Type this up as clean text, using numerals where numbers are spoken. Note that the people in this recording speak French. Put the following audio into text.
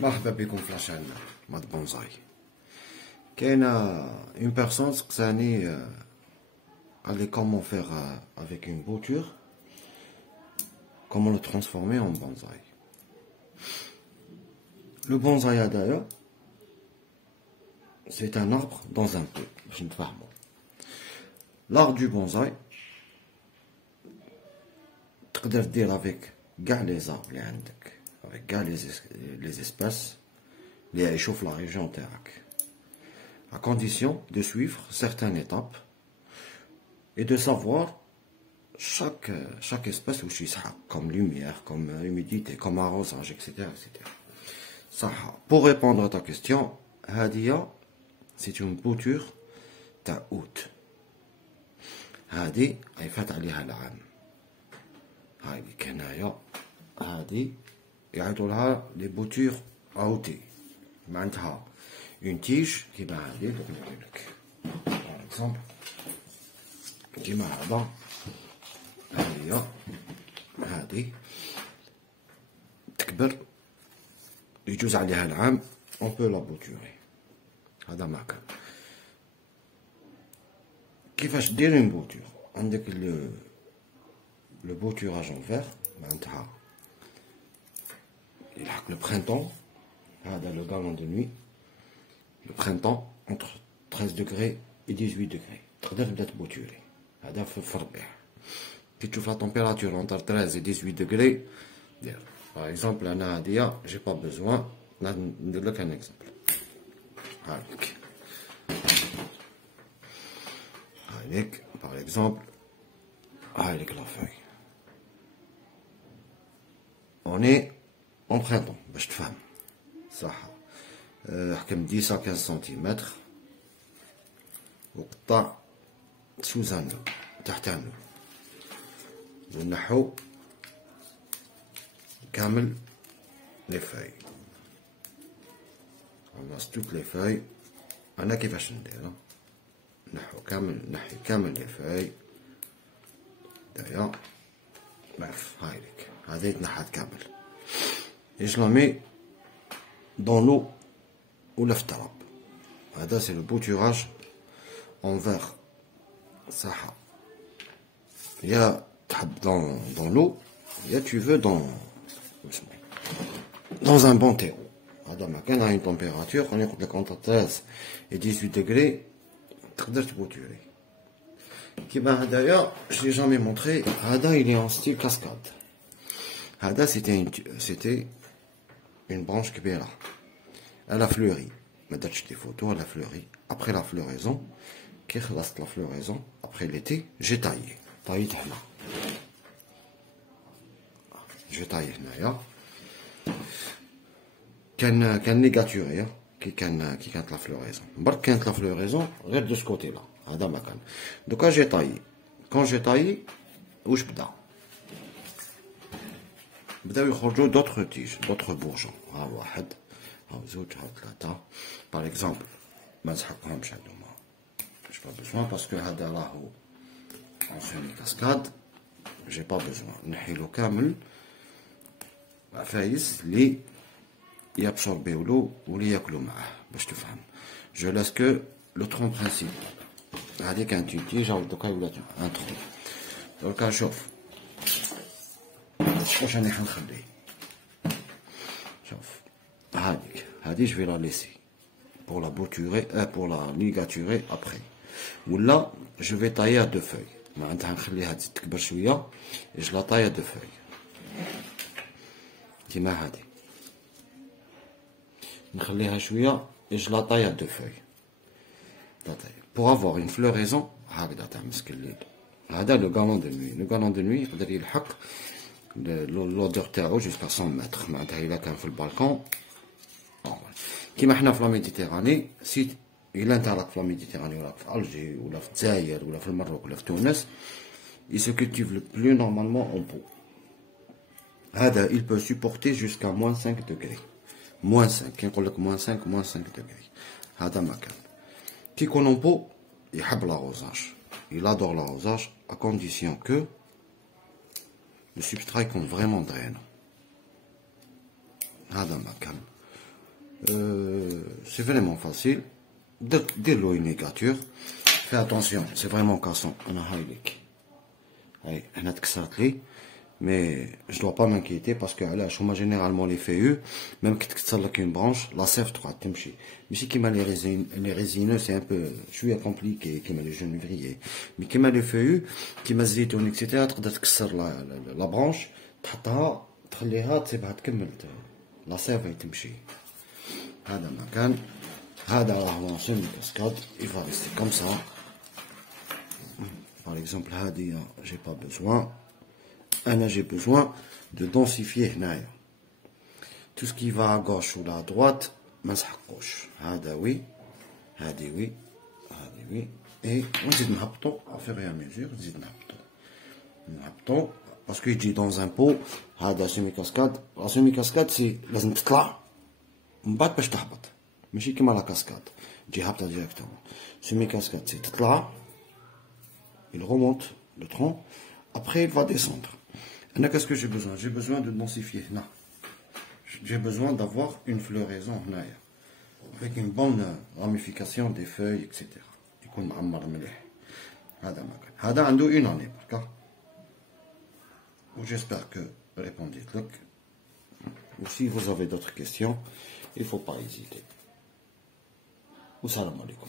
مرحبا بكم في لاشين ماد بونزاي. كاينه اون بيرسون سقساني قال لي comment faire avec une bouture, comment le transformer en bonsaï. Le bonsaï هدايا c'est un arbre dans un pot باش نتفاهمو. L'art du bonsaï تقدر دير avec كاع لي زاربر اللي عندك, avec كاع les espèces اللي يعيشوا في لا ريجيون تاعك, à condition de suivre certaines étapes et de savoir chaque espèce où je suis, comme lumière, comme humidité, comme arrosage, etc. Ça, pour répondre à ta question, Hadia, c'est une bouture ta août. هذه عيفات عليها العام. هاي كنايا هذه يعيطوا لها لي بوتور اوتي, معناتها اون تيج كيما هذه دوك نقولك باغ اكزومبل كيما هذا. هي هذه تكبر يجوز عليها العام, اون بو لا بوتوري. هذا ما كان. كيفاش دير اون بوتور؟ عندك لو بوتوراج اون فير, معناتها يلحق لو برينتون. هذا لو غالون دو نوي, لو برينتون entre 13 degrés et 18 degrés تقدر تبدا تبوتوري. هذا في الربيع كي تشوف لا تمبيراتور entre 13 et 18 degrés دير. باغ اكزومبل انا هادية جي با بوزوان, ندير لك ان اكزومبل. هاك هايليك باغ اكزومبل, هايليك لا فوي اوني اون برينتون باش تفهم صح. حكم 10 à 15 سنتيمتر وقطع سوزانو تحتانو ونحو كامل لي فاي. رماس توت لي فاي. انا كيفاش ندير؟ نحو كامل, نحي كامل لي فاي دايا. bref هايليك هذا يتنحت كامل. je la mets dans l'eau ولا في التراب. هذا سي لو بوتورage en verre صح. يا تحط dans l'eau, يا tu veux dans un bon terreau. هذا ما كان une température راني قلت لك entre 13 et 18 degrés تقدر تبوتوري. كيما هدايا je l'ai jamais montré. هذا il est en style cascade. هذا c'était une branche كبيرة, elle a fleuri. ما درتش دي فوتو, elle a fleuri. Après la floraison, كي خلصت la floraison, après l'été, j'ai taillé. طايت هنا, j'ai taillé هنايا. كان نيغاتوري كي كانت لا فلوريزون. برك كانت لا فلوريزون غير دو سكوتي لا. هذا ما كان. دوكا جي طايي. كون جي طايي واش بداو يخرجوا دوطخ تيج, دوطخ بورجون. ها واحد, ها زوج, ها ثلاثة. باغ اكزومبل ما نسحقهمش هادوما, جي با بوزوان باسكو هذا راهو اون سيمي كاسكاد, جي با بوزوان. نحيلو كامل عفايس لي يابسوربيو لو واللي ياكلو معاه باش تفهم. جو لاس كو لو ترون برانسيب. هادي كانت اون تيج, دوكا ولات ان ترون. دوكا شوف واش راني حنخلي. شوف هاديك, هادي جو في لا ليسي pour la bouturer, pour la ligaturer après. ولا je vais tailler à deux feuilles. معناتها نخليها تزيد تكبر شويه, je la taille à deux feuilles كيما هادي. نخليها شويه et je la taille à deux feuilles. pour avoir une floraison هكذا تاع مسك الليل. هذا لو غالون دو نوي. لو غالون دو نوي يقدر يلحق لودور تاعو جوسكا 100 متر. معناتها الا كان في البالكون كيما حنا في لا ميديتيراني. سي الا انت راك في لا ميديتيراني وراك في الجي ولا في الجزائر ولا في المغرب ولا في تونس, il se cultive le plus normalement en pot. هذا il peut supporter jusqu'à -5 degrés. -5 كي نقول لك -5 degrés. هذا ما كان. كي يكون en pot يحب l'arrosage. Il adore l'arrosage à condition que le substrat compte vraiment drainant. هذا ما كان. C'est vraiment facile. Dis-le une ligature. Fais attention, c'est vraiment cassant. On a highlick. Allez, on a tksartli. Mais je ne dois pas m'inquiéter parce que là, je généralement les feuilles, même quand tu as une branche, la sève droite, t'imchi. Mais si les résineux, c'est un peu, je suis compliqué, comme les genévriers. Mais comme les feuilles, comme les zétons, etc., tu dois casser la branche, تحطها تخليها تسيبها تكمل لا سيف تمشي. هذا مكان هذا راهو سيمي كاسكاد il va rester comme ça. Par exemple هذه j'ai pas besoin. J'ai besoin de densifier tout ce qui va à gauche ou à droite ما نسحقوش. هذا oui, هذه oui, هذه oui, et نزيد نهبطو au fur et à mesure نزيد نهبطو parce que يجي dans un pot هذا سيمي كاسكاد. لا سيمي كاسكاد سي لازم تطلع من بعد باش تهبط ماشي كيما لا كاسكاد تجي هابطه ديريكتومون. سيمي كاسكاد سي تطلع il remonte le tronc, après il va descendre. Et qu'est-ce que j'ai besoin? J'ai besoin de densifier. Non. J'ai besoin d'avoir une floraison avec une bonne ramification des feuilles, etc. يكون معمر مليح. هذا مكان. هذا عنده une année, d'accord? J'espère que répondez لك. Ou si vous avez d'autres questions, il ne faut pas hésiter. Salam alaikum.